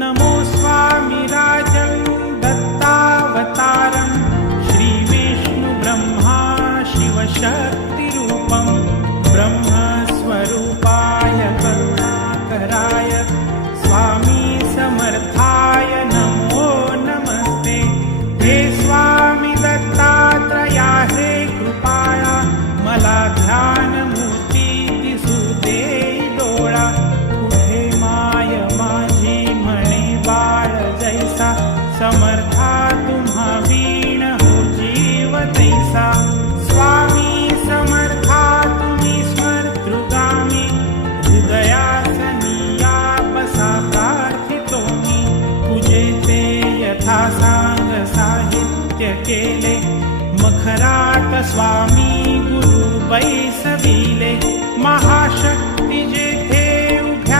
नमो स्वामी राजं दत्तावतारं श्रीविष्णु ब्रह्मा शिवशक्तिरूपं ब्रह्मस्वरूपाय करुणाकराय स्वामी समर्थाय नमो नमस्ते। हे स्वामी दत्तात्रया हे कृपाळा मला ध्यान मूर्ती दिसू दे डोळा। कुठे माय माझी म्हणे बाळ जैसा समर्था तुम्हा वीण हो जीव तैसा। स्वामी समर्था तुम्ही स्मर्तृगामी हृदयासनिया बसा प्रार्थितो मी। पूजेचे यथा सांग साहित्य केले मखरात स्वामी गुरु बैसविले। महाशक्ती